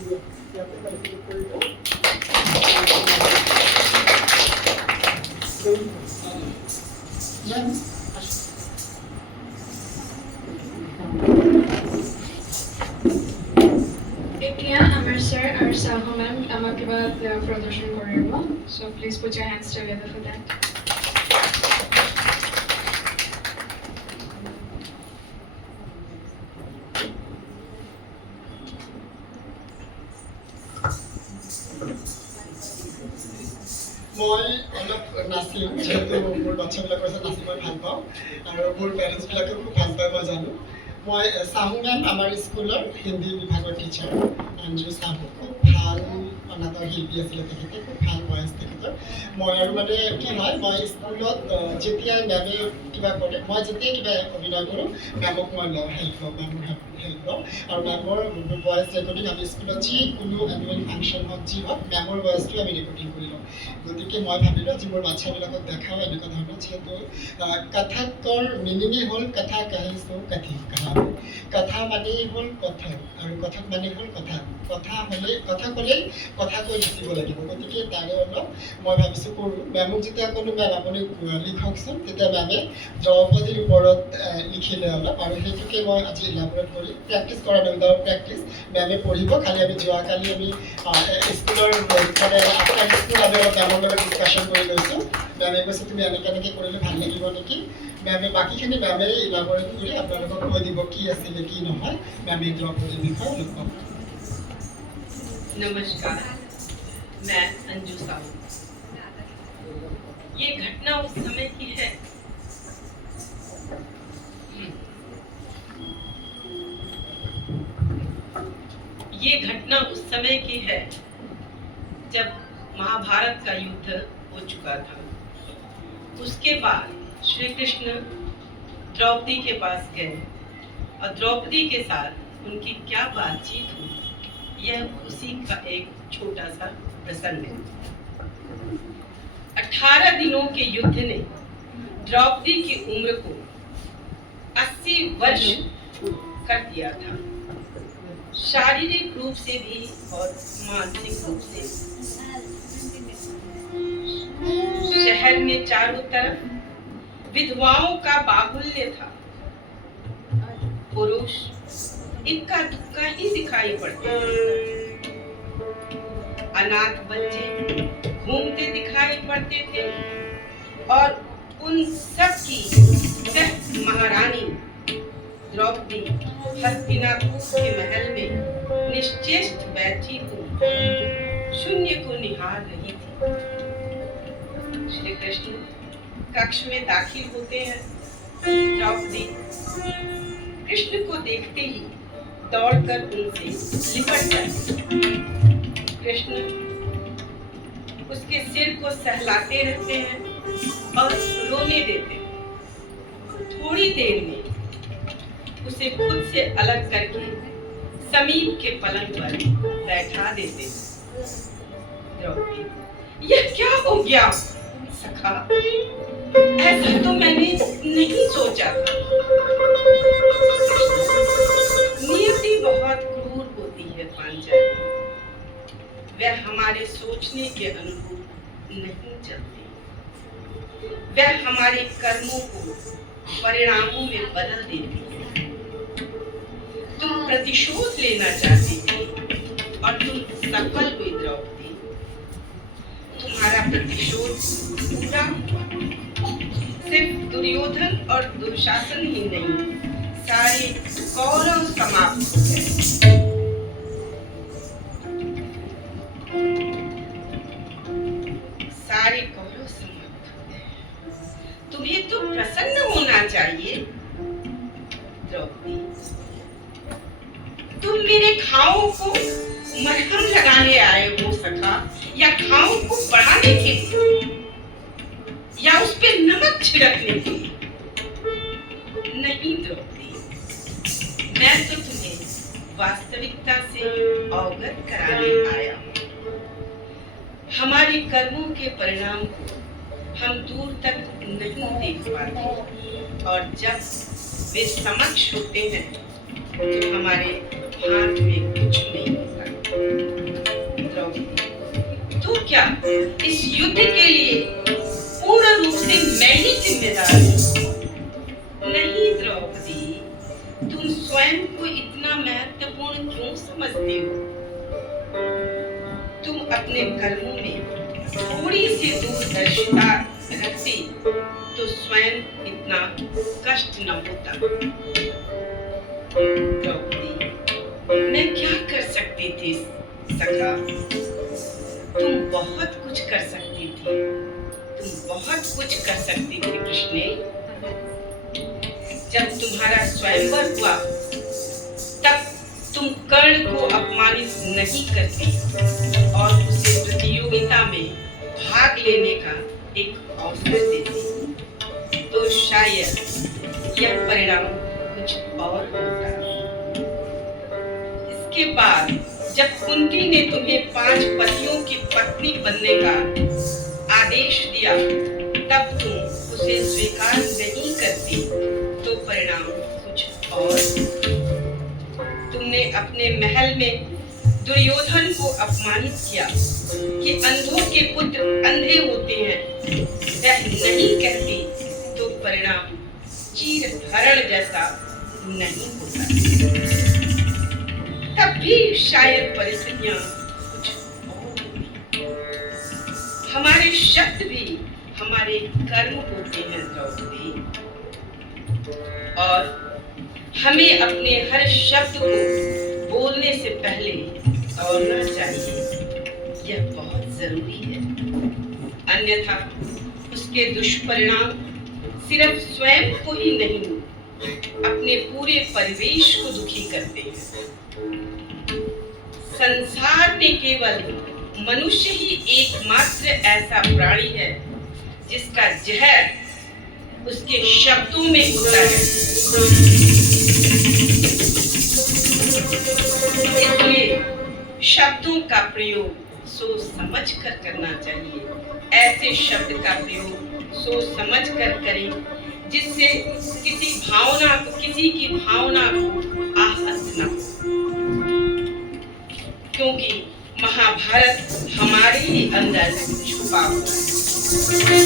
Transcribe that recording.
এতিয়া আমাৰ sir আৰু Sahu ma'am আমাক কিবা প্ৰদৰ্শন কৰিব. So please put your hands together for that. মই অলপ নাচিম, যেহেতু মোৰ বাচ্চাবিলাকৰ আছে নাচি মই ভাল পাওঁ আৰু মোৰ পেৰেণ্টছবিলাকেও খুব ভাল পায় মই জানো। মই চাহু মেম আমাৰ স্কুলৰ হিন্দী বিভাগৰ টিচাৰ। অঞ্জু চাহু খুব ভাল অনাদৰ শিল্পী আছিলে তেখেতে, খুব ভাল ভইচ তেখেতৰ। মই আৰু মানে কি হয়, মই স্কুলত যেতিয়া মেমে কিবা কৰে, মই যেতিয়াই কিবা অভিনয় কৰোঁ মেমক মই লওঁ, হেল্প লওঁ, মেমৰ হেল্প লওঁ। আৰু মেমৰ ভইচ ৰেকৰ্ডিং আমি স্কুলত যিকোনো এনুৱেল ফাংচন হওক যি হওক মেমৰ ভইচটো আমি ৰেকৰ্ডিং কৰি লওঁ। গতিকে মই ভাবিলোঁ আজি মোৰ বাচ্চাবিলাকক দেখাওঁ এনেকুৱা ধৰণৰ, যিহেতু কথকৰ মিনিঙেই হ'ল কথা কাহিছোঁ কথি কাহানী। কথা মানেই হ'ল কথক আৰু কথক মানে হ'ল কথা। কথা ক'লেই কথা কৈ লিখিব লাগিব। গতিকে তাৰে অলপ মই ভাবিছোঁ কৰোঁ। মেমক যেতিয়া ক'লোঁ মেম আপুনি লিখকচোন, তেতিয়া মেমে দ্ৰৌপদীৰ ওপৰত লিখিলে অলপ, আৰু সেইটোকে মই আজি ইলাবৰেট কৰি প্ৰেক্টিচ কৰা নাই, উইদাউট প্ৰেক্টিচ মেমে পঢ়িব। খালি আমি যোৱাকালি আমি স্কুলৰ মানে আফটাৰ স্কুল আমি অলপ মেমৰ লগত ডিছকাশ্যন কৰি লৈছোঁ। মেমে কৈছে তুমি এনেকৈ কৰিলে ভাল লাগিব নেকি। মেমে বাকীখিনি মেমেই ইলাবৰেট কৰি আপোনালোকক কৈ দিব কি আছিলে কি নহয়। মেমে দ্ৰৌপদীৰ বিষয়ে অলপ ক'ব। नमस्कार, मैं अंजू साहू। ये घटना उस समय की है जब महाभारत का युद्ध हो चुका था। उसके बाद श्री कृष्ण द्रौपदी के पास गए और द्रौपदी के साथ उनकी क्या बातचीत हुई, यह उसी का एक छोटा सा प्रसंग है। 18 दिनों के युद्ध ने द्रौपदी की उम्र को 80 वर्ष कर दिया था, शारीरिक रूप से भी और मानसिक रूप से। शहर में चारों तरफ विधवाओं का बाहुल्य था। पुरुष इक्का दुक्का ही दिखाई पड़ते थे। अनाथ बच्चे घूमते दिखाई पड़ते थे और उन सब की महारानी द्रौपदी हस्तिनापुर के महल में निश्चेष्ट बैठी शून्य को निहार रही थी। श्री कृष्ण कक्ष में दाखिल होते हैं। द्रौपदी कृष्ण को देखते ही दौड़कर उनसे लिपट जाती। कृष्ण उसके सिर को सहलाते रहते हैं और रोने देते हैं। थोड़ी देर में उसे खुद से अलग करके समीप के पलंग पर बैठा देते। द्रौपदी, यह क्या हो गया सखा? ऐसा तो मैंने नहीं सोचा था। नियति बहुत क्रूर होती है पांचाली, वह हमारे सोचने के अनुरूप नहीं चलती। वह हमारे कर्मों को परिणामों में बदल देती है। तुम प्रतिशोध लेना चाहती थी और तुम सफल हुई द्रौपदी। तुम्हारा प्रतिशोध पूरा हुआ। सिर्फ दुर्योधन और दुशासन ही नहीं, सारे कौरव समाप्त हो गए। सारे कौरव समाप्त हो गए। तुम्हें तो प्रसन्न होना चाहिए द्रौपदी। तुम मेरे घावों को मरहम लगाने आए हो सखा, या घावों को बढ़ाने के लिए, या उस पे नमक छिड़कने के लिए? नहीं द्रौपदी, मैं तो तुम्हें वास्तविकता से अवगत कराने आया हूँ। हमारे कर्मों के परिणाम को हम दूर तक नहीं देख पाते, और जब वे समक्ष होते हैं तो हमारे हाथ में कुछ नहीं होता। युद्ध के लिए पूर्ण रूप से मैं ही जिम्मेदार हूँ। नहीं द्रौपदी, तुम स्वयं को इतना महत्वपूर्ण क्यों समझती हो? तुम अपने कर्मों में थोड़ी सी दूरदर्शिता रखती तो स्वयं इतना कष्ट न होता। द्रौपदी, मैं क्या कर सकती थी सखा? तुम बहुत कुछ कर सकती थी, तुम बहुत कुछ कर सकती थी कृष्णे। जब तुम्हारा स्वयंवर हुआ तब तुम कर्ण को अपमानित नहीं करती और उसे प्रतियोगिता में भाग लेने का एक अवसर देती, तो शायद यह परिणाम कुछ और होता। इसके बाद जब कुंती ने तुम्हें 5 पतियों की पत्नी बनने का आदेश दिया तब तुम उसे स्वीकार नहीं करती, तो परिणाम कुछ और। तुमने अपने महल में दुर्योधन को अपमानित किया कि अंधों के पुत्र अंधे होते हैं, वह नहीं कहती तो परिणाम चीरहरण जैसा नहीं होता। तब भी शायद परिस्थितियां कुछ और होती। हमारे शब्द भी हमारे कर्म होते हैं द्रौपदी, और हमें अपने हर शब्द को बोलने से पहले तौलना चाहिए। यह बहुत जरूरी है, अन्यथा उसके दुष्परिणाम सिर्फ स्वयं को ही नहीं, अपने पूरे परिवेश को दुखी करते हैं। संसार में केवल मनुष्य ही एकमात्र ऐसा प्राणी है जिसका जहर उसके शब्दों में होता है। इसलिए शब्दों का प्रयोग सोच समझ कर करना चाहिए। ऐसे शब्द का प्रयोग सोच समझ कर करें जिससे किसी की भावना को आहत न हो, क्योंकि महाभारत हमारे ही अंदर छुपा हुआ है।